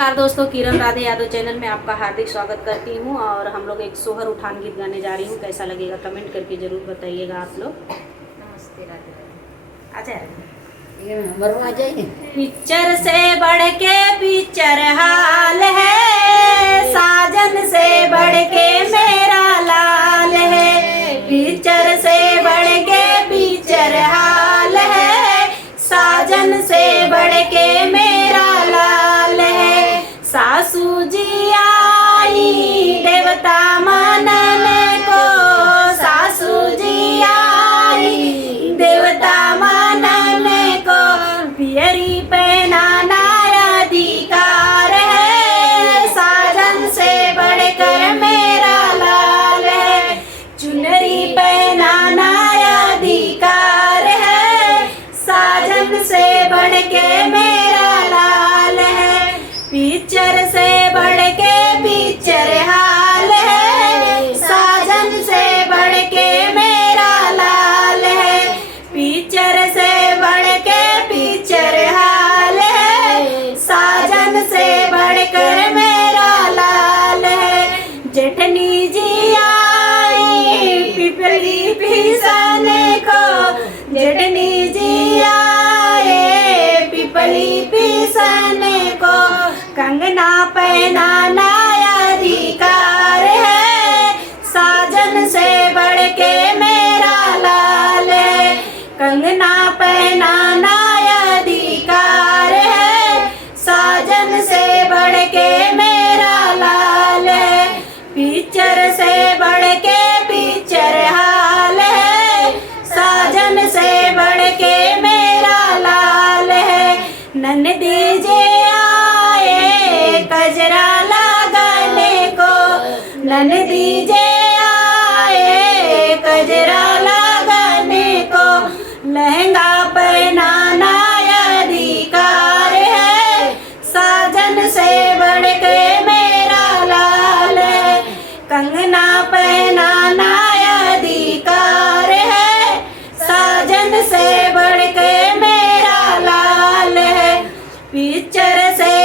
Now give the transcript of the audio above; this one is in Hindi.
नमस्कार दोस्तों, किरण राधे यादव चैनल में आपका हार्दिक स्वागत करती हूँ। और हम लोग एक सोहर उठान गीत गाने जा रही हूँ। कैसा लगेगा कमेंट करके ज़रूर बताइएगा आप लोग। नमस्ते राधे राधे। आ जाए आ जाइए। पिक्चर से बढ़ के पिक्चर हाल है, साजन से बढ़ के मेरा लाल है। पिक्चर से बढ़ के पिक्चर हाल है, साजन से बढ़ के मेरा लाल है। सासू जी आई देवता मानन को, सासू जी आई देवता मानन को, पियरी पहनाना अधिकार है, साजन से बढ़कर मेरा लाल है। चुनरी पहनाना अधिकार है, साजन से बढ़ के मेरा लाल है। पिक्चर से बढ़ के पिक्चर हाल है, साजन से बढ़ के मेरा लाल है। पिक्चर से बढ़ के पिक्चर हाल है, साजन से बढ़कर मेरा लाल है। जेठनी जी आई पिपली पिसाने को, जेठनी जी आए पिपली पिसाने को, कंगना पहनाना अधिकार है, साजन से बढ़ के मेरा लाल है। कंगना पहनाना अधिकार है, साजन से बढ़ के मेरा लाल है। पिक्चर से बढ़ के पिक्चर हाल है, साजन से बढ़ के मेरा लाल है। ननदी जे आए कजरा लगाने को, ननदी जे आए कजरा लगाने को, लहंगा पहनाना अधिकार है, साजन से बढ़ के मेरा लाल है। कंगना पहनाना अधिकार है, साजन से बढ़ के मेरा लाल है। पिक्चर से